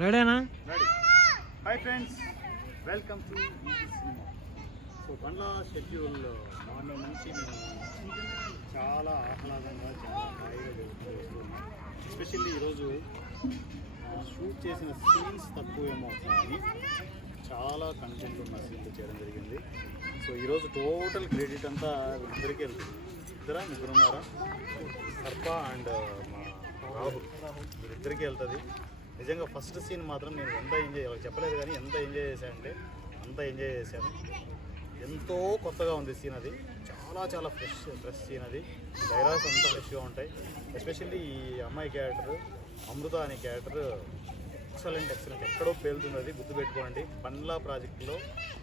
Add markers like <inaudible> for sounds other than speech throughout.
రెడీనా? Hi friends. Welcome to cinema. So Bandla schedule morning నుంచి నేను చాలా ఆహ్లాదంగా చాలా హాయిగా జరుగుతూ ఎస్పెషల్లీ ఈరోజు షూట్ చేసిన సీన్స్ తక్కువ ఏమవుతుంది చాలా కంటెంట్ ఉన్న సీన్లు చేయడం జరిగింది. సో ఈరోజు టోటల్ క్రెడిట్ అంతా ఇద్దరికి వెళ్తుంది. ఇద్దరా? ముగ్గురు ఉన్నారా? సర్ప అండ్ మా రాహుల్ వీరిద్దరికీ వెళ్తుంది. నిజంగా ఫస్ట్ సీన్ మాత్రం నేను ఎంత ఎంజాయ్ చెప్పలేదు కానీ ఎంత ఎంజాయ్ చేశానంటే అంత ఎంజాయ్ చేశాను. ఎంతో కొత్తగా ఉంది సీన్ అది. చాలా చాలా ఫ్రెష్ ఫ్రెష్ సీన్ అది. డైలాగ్స్ అంతా ఫ్రెష్గా ఉంటాయి. ఎస్పెషల్లీ ఈ అమ్మాయి క్యారెక్టర్ అమృత అనే క్యారెక్టర్ ఎక్సలెంట్ ఎక్సలెంట్. ఎక్కడో పేలుతుంది అది గుర్తుపెట్టుకోండి బండ్లా ప్రాజెక్టులో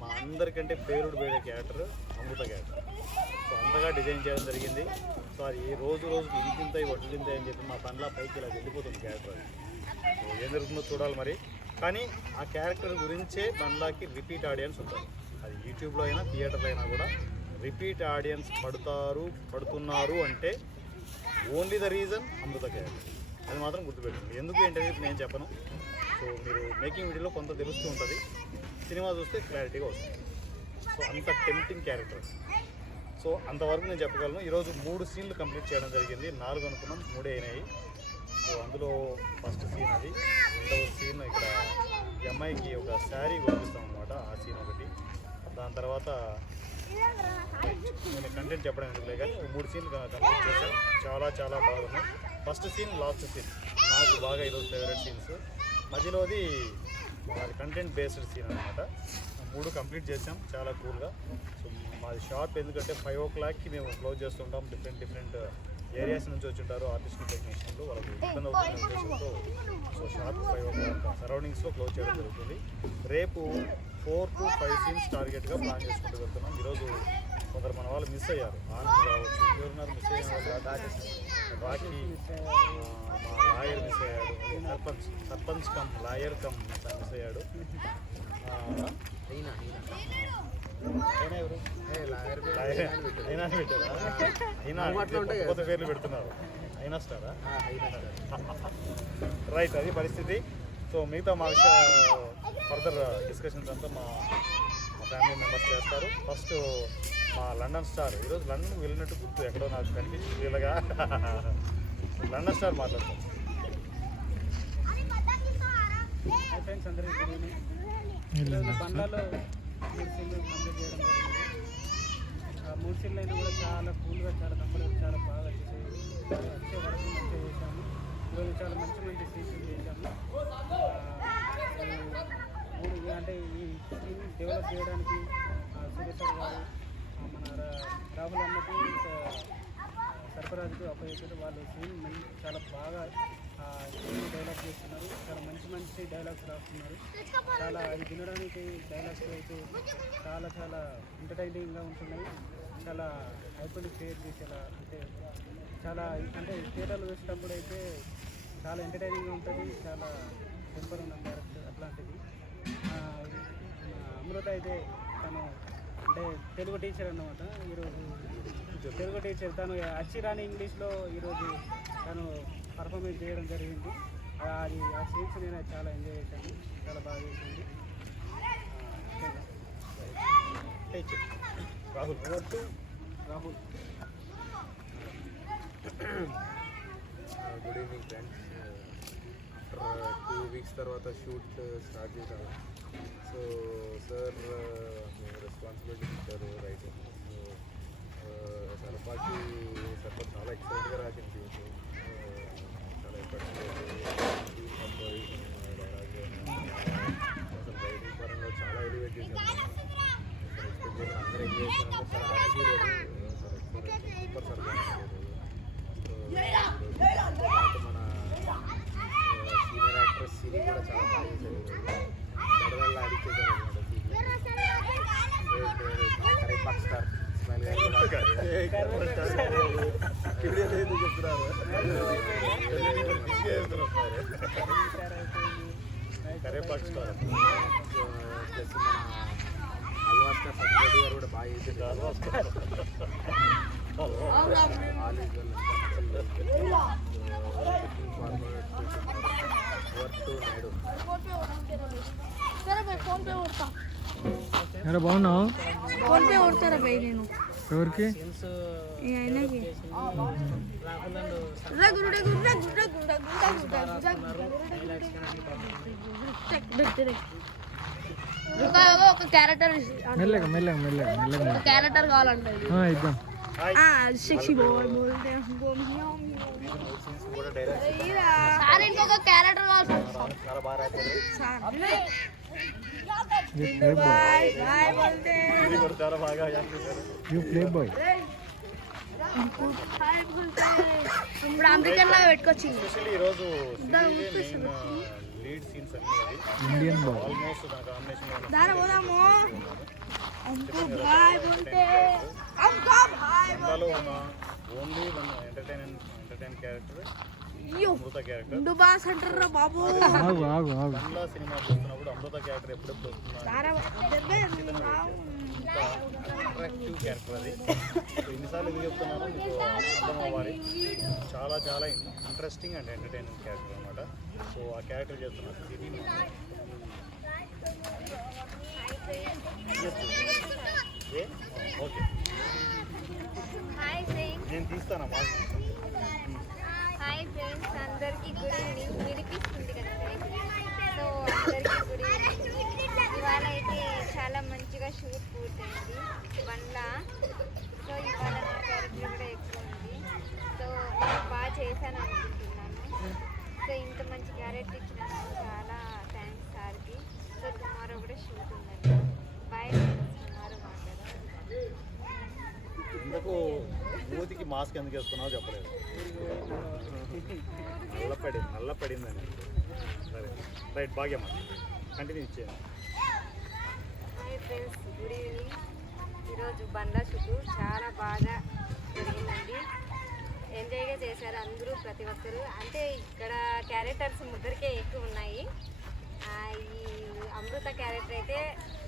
మా అందరికంటే పేరుడు పోయే క్యారెక్టర్ అమృత క్యారెక్టర్. సో అంతగా డిజైన్ చేయడం జరిగింది. సో అది రోజు రోజుకి ఇంతింత వడ్లింత అని చెప్పి మా బండ్లా పైకి ఇలా వెళ్ళిపోతుంది క్యారెక్టర్ అది. ఏం జరుగుతుందో చూడాలి మరి. కానీ ఆ క్యారెక్టర్ గురించే బండ్లాకి రిపీట్ ఆడియన్స్ ఉంటారు. అది యూట్యూబ్లో అయినా థియేటర్లో అయినా కూడా రిపీట్ ఆడియన్స్ పడతారు పడుతున్నారు అంటే only the reason Amrutha character. అది మాత్రం గుర్తుపెట్టండి ఎందుకు ఏంటనేది నేను చెప్పను. సో మీరు మేకింగ్ వీడియోలో కొంత తెలుస్తూ ఉంటుంది. సినిమా చూస్తే క్లారిటీగా వస్తుంది. సో అంత టెంప్టింగ్ క్యారెక్టర్. సో అంతవరకు నేను చెప్పగలను. ఈరోజు మూడు సీన్లు కంప్లీట్ చేయడం జరిగింది. నాలుగు అనుకున్నాం మూడే అయినాయి. సో అందులో ఫస్ట్ సీన్ అది. రెండవ సీన్ ఇక్కడ ఈ అమ్మాయికి ఒక శారీ కొనిపిస్తాం అనమాట ఆ సీన్ ఒకటి. దాని తర్వాత నేను కంటెంట్ చెప్పడం ఎందుకులే కానీ మూడు సీన్లు కంప్లీట్ చేశాను చాలా చాలా బాగున్నాయి. ఫస్ట్ సీన్ లాస్ట్ సీన్ నాకు బాగా ఈరోజు ఫేవరెట్ సీన్స్ మధ్యలోది మాది కంటెంట్ బేస్డ్ సీన్ అనమాట మూడు కంప్లీట్ చేసాం చాలా కూల్గా సో మాది షాప్ ఎందుకంటే ఫైవ్ ఓ క్లాక్కి మేము క్లోజ్ చేస్తుంటాం డిఫరెంట్ డిఫరెంట్ ఏరియాస్ నుంచి వచ్చి ఉంటారు ఆర్టిస్టులు టెక్నీషియన్లు వాళ్ళకి ఇబ్బంది అవుతున్న ఉద్దేశంతో so shop five o'clock సరౌండింగ్స్లో క్లోజ్ చేయడం జరుగుతుంది. రేపు ఫోర్ టు ఫైవ్ సీన్స్ టార్గెట్గా ప్లాన్ చేసుకుంటూ వెళ్తున్నాం. ఈరోజు కొందరు మన వాళ్ళు మిస్ అయ్యారు. ఆనంద్ కావచ్చు ఎవరున్నారు మిస్ అయిన వాళ్ళు రాఖీ మా లాయర్ మిస్ అయ్యాడు sarpanch sarpanch cum lawyer cum miss అయ్యాడు. అయినా కొత్త పేర్లు పెడుతున్నారు అయినా స్టారా. రైట్ అది పరిస్థితి సో మిగతా మా విషయ ఫర్దర్ డిస్కషన్స్ అంతా మా మా ఫ్యామిలీ మెంబర్స్ చేస్తారు ఫస్ట్ మా లండన్ స్టార్ ఈరోజు లండన్ వెళ్ళినట్టు గుర్తు ఎక్కడో నాకు కనిపించింది వీళ్ళగా లండన్ స్టార్ మాట్లాడతాం ఫ్రెండ్స్ అందరికీ బండ్లలో మూడు సీన్లు కంప్లీట్ చేయడం జరిగింది ఆ మూడు సీన్లు అయినా కూడా చాలా కూల్గా చాలా కంఫర్టబుల్ చాలా బాగా వచ్చేసాయి వచ్చే వరకు మంచిగా చేశాము. ఈరోజు చాలా మంచి మంచి సీట్లు చేశాము. మూడు అంటే ఈ స్కీమ్ డెవలప్ చేయడానికి ఆ, గారు మన రాహుల్ అన్నకి ఇంకా సర్ఫరాజ్కి అప్పచెప్పారు వాళ్ళు స్కీమ్ చాలా బాగా డైలాగ్స్ డైలాగ్ చేస్తున్నారు. చాలా మంచి మంచి డైలాగ్స్ రాస్తున్నారు. చాలా అది వినడానికి డైలాగ్స్ అయితే చాలా చాలా ఎంటర్టైనింగ్గా ఉంటున్నాయి. చాలా హైపర్ని క్రియేట్ చేసేలా అంటే చాలా అంటే థియేటర్లు వేసేటప్పుడు అయితే చాలా ఎంటర్టైనింగ్గా ఉంటుంది. చాలా టెంపర్ ఉన్న క్యారెక్టర్ అట్లాంటిది. అమృత అయితే తను అంటే తెలుగు టీచర్ అన్నమాట. ఈరోజు తెలుగు టీచర్ తను అచ్చిరాని ఇంగ్లీష్లో ఈరోజు తను పర్ఫార్మెన్స్ చేయడం జరిగింది. అది ఆ సీన్స్ నేను చాలా ఎంజాయ్ చేశాను. చాలా బాగా చేసింది. Rahul. Rahul. Good evening friends. Two weeks తర్వాత షూట్ స్టార్ట్ చేశాను సో సార్ రెస్పాన్సిబిలిటీ ఇచ్చారు రైట్ సో సర్పాకి సర్ప కిడియలేదు చెప్తున్నారు కరేపాకు స్టార్ ప్లస్ అల్వాస్కర్ సబ్జెక్ట్ గారు కూడా బాగా చేసింది అల్వాస్కర్ ఫోన్ పే కొడతా ఫోన్ పే కొడతారా బై నేను ఎవరికి ఒక క్యారెక్టర్ మెల్లగా మెల్లగా మెల్లగా మెల్లగా క్యారెక్టర్ కావాలంటే ఇద్దాం సార్ ఇంకొక క్యారెక్టర్ కావాలి You play Indian only one entertain entertain character boss అంటారా బాబు? ఆగు ఆగు ఆగు. బండ్లా సినిమా చూస్తున్నప్పుడు అమృత క్యారెక్టర్ ఎప్పుడెప్పుడు వస్తుందా దారా దెబ్బే అట్రాక్టివ్ క్యారెక్టర్ అది. ఎన్నిసార్లు ఎందుకు చెప్తున్నాను మీకు అర్థం అవ్వాలి. చాలా చాలా ఇంట్రెస్టింగ్ అండ్ ఎంటర్టైనింగ్ క్యారెక్టర్ అనమాట సో ఆ క్యారెక్టర్ చేస్తున్న ఓకే. నేను తీస్తానమ్మా హాయ్ ఫ్రెండ్స్ అందరికీ గుడ్ ఈవినింగ్. వినిపిస్తుంది కదా సో అందరికీ గుడ్ ఈవినింగ్. ఇవాళ అయితే చాలా మంచిగా షూట్ పూర్తయింది. బండ్ల సో ఇవాళ నా క్యారెక్టర్ కూడా ఎక్కువ ఉంది. సో నేను బాగా చేశాను అనుకుంటున్నాను. సో ఇంత మంచి క్యారెక్టర్ ఇచ్చినందుకు చాలా థ్యాంక్స్ సార్కి. సో టుమారో కూడా షూట్ ఉందండి బాయ్ టుమారో మాట్లాడతాను ఇందుకు మూతికి మాస్క్ ఎందుకు వేసుకున్నావు చెప్పలేదు. నల్ల పడింది నల్ల సరే. రైట్ భాగ్యమ్మ కంటిన్యూ ఇచ్చేయండి ఫ్రెండ్స్ గుడ్ ఈవినింగ్. ఈరోజు బండ్ల చుట్టూ చాలా బాగా జరిగిందండి. ఎంజాయ్గా చేశారు అందరూ ప్రతి ఒక్కరు. అంటే ఇక్కడ క్యారెక్టర్స్ ముగ్గురికే ఎక్కువ ఉన్నాయి. ఈ అమృత క్యారెక్టర్ అయితే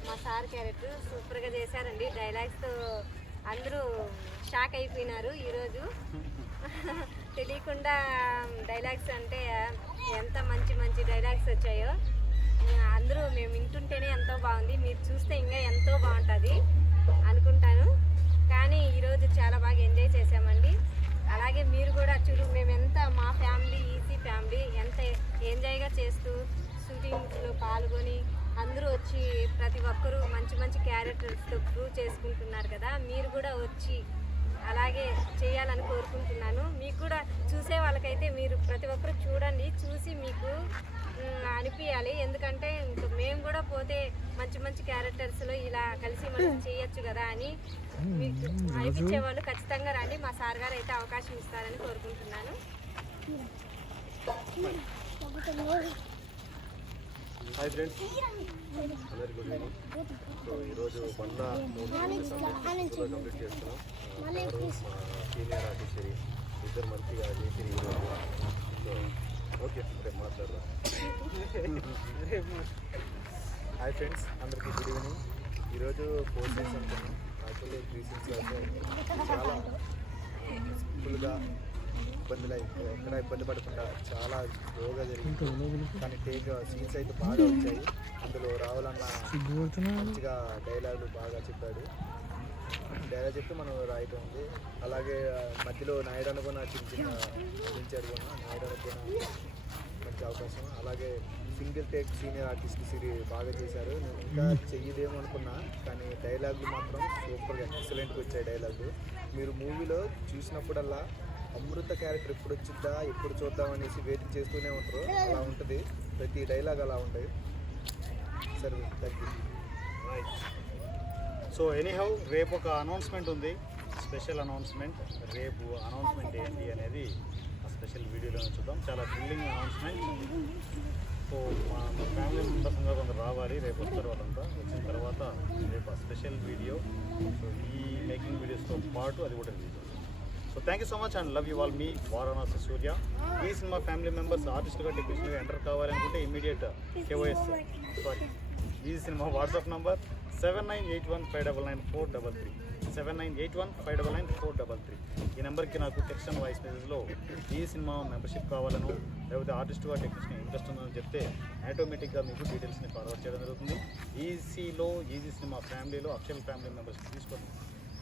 మా సార్ క్యారెక్టర్ సూపర్గా చేశారండి. డైలాగ్స్తో అందరూ షాక్ అయిపోయినారు ఈరోజు. <laughs> తెలియకుండా డైలాగ్స్ అంటే ఎంత మంచి మంచి డైలాగ్స్ వచ్చాయో. అందరూ మేము వింటుంటేనే ఎంతో బాగుంది. మీరు చూస్తే ఇంకా ఎంతో బాగుంటుంది అనుకుంటాను. కానీ ఈరోజు చాలా బాగా ఎంజాయ్ చేసామండి అలాగే మీరు కూడా చూడు మేము ఎంత మా ఫ్యామిలీ ఈసీ ఫ్యామిలీ ఎంత ఎంజాయ్గా చేస్తూ షూటింగ్స్లో పాల్గొని అందరూ వచ్చి ప్రతి ఒక్కరూ మంచి మంచి క్యారెక్టర్స్తో ప్రూవ్ చేసుకుంటున్నారు కదా. మీరు కూడా వచ్చి అలాగే చేయాలని కోరుకుంటున్నాను. మీకు కూడా చూసే వాళ్ళకైతే మీరు ప్రతి ఒక్కరు చూడండి. చూసి మీకు అనిపించాలి ఎందుకంటే మేము కూడా పోతే మంచి మంచి క్యారెక్టర్స్లో ఇలా కలిసి మనం చేయొచ్చు కదా అని మీకు అనిపించే వాళ్ళు ఖచ్చితంగా రండి. మా సార్ గారు అయితే అవకాశం ఇస్తారని కోరుకుంటున్నాను. హాయ్ ఫ్రెండ్స్ అందరికి గుడ్ ఈవినింగ్. సో ఈరోజు బండ్ల మూడు కంప్లీట్ చేస్తున్నాం. సీనియర్ ఆఫీసర్ ఇద్దరు మంచిగా చేసి ఈరోజు సో ఓకే రేపు మాట్లాడదాం. హాయ్ ఫ్రెండ్స్ అందరికీ గుడ్ ఈవినింగ్. ఈరోజు ఫోర్ డేస్ అనుకున్నాం యాక్చువల్లీ త్రీ సిక్స్ చాలా సింపుల్గా ఇబ్బందులు అయితే ఎక్కడ ఇబ్బంది పడకుండా చాలా స్లోగా జరిగింది. కానీ టేక్ సీన్స్ అయితే బాగా వచ్చాయి. అందులో రావాలన్న మంచిగా డైలాగులు బాగా చెప్పాడు. డైలాగ్ చెప్తే మనం రాయటం ఉంది. అలాగే మధ్యలో నాయుడు అనుకున్న చిన్న చిన్న అందించాడు కూడా నాయుడు అనుకున్న మంచి అవకాశం. అలాగే single take senior artist Siri బాగా చేశారు. నేను ఇంకా చెయ్యదేమో అనుకున్నా కానీ డైలాగులు మాత్రం సూపర్గా ఎక్సలెంట్గా వచ్చాయి డైలాగులు. మీరు మూవీలో చూసినప్పుడల్లా అమృత క్యారెక్టర్ ఎప్పుడు వచ్చిద్దా ఎప్పుడు చూద్దాం అనేసి వెయిట్ చేస్తూనే ఉంటారు. అలా ఉంటుంది. ప్రతి డైలాగ్ అలా ఉంటాయి. సరే థ్యాంక్ రైట్ సో ఎనీహౌ రేపు ఒక అనౌన్స్మెంట్ ఉంది. స్పెషల్ అనౌన్స్మెంట్ రేపు అనౌన్స్మెంట్ ఏంటి అనేది ఆ స్పెషల్ వీడియోలో చూద్దాం. చాలా థ్రిల్లింగ్ అనౌన్స్మెంట్ సో మా ఫ్యామిలీ మెంబర్స్ అందరూ కొందరు రావాలి. రేపు వస్తారు వాళ్ళంతా. వచ్చిన తర్వాత రేపు ఆ స్పెషల్ వీడియో సో ఈ మేకింగ్ వీడియోస్తో పాటు అది కూడా release so thank you so much and love you all మీ వారణాసి సూర్య ఈ సినిమా ఫ్యామిలీ మెంబర్స్ ఆర్టిస్ట్గా టెక్నీషియన్గా ఎంటర్ కావాలనుకుంటే ఇమీడియట్ కేవైఎస్ సారీ ఈ cinema WhatsApp number seven nine eight one five double nine four double three seven nine eight one five double nine four double three ఈ నెంబర్కి నాకు text and voice మెసేజ్లో ఈ cinema membership కావాలను లేకపోతే ఆర్టిస్ట్గా technician interest ఉందని చెప్తే ఆటోమేటిక్గా మీకు డీటెయిల్స్ని ఫార్వర్డ్ చేయడం జరుగుతుంది. ఈసీలో ఈజీ సినిమా ఫ్యామిలీలో అఫిషియల్ ఫ్యామిలీ మెంబర్షిప్ తీసుకొని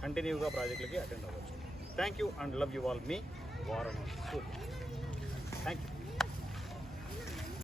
కంటిన్యూగా ప్రాజెక్టులకి అటెండ్ అవ్వచ్చు. Thank you and love you all. Me, Varanasi. Thank you.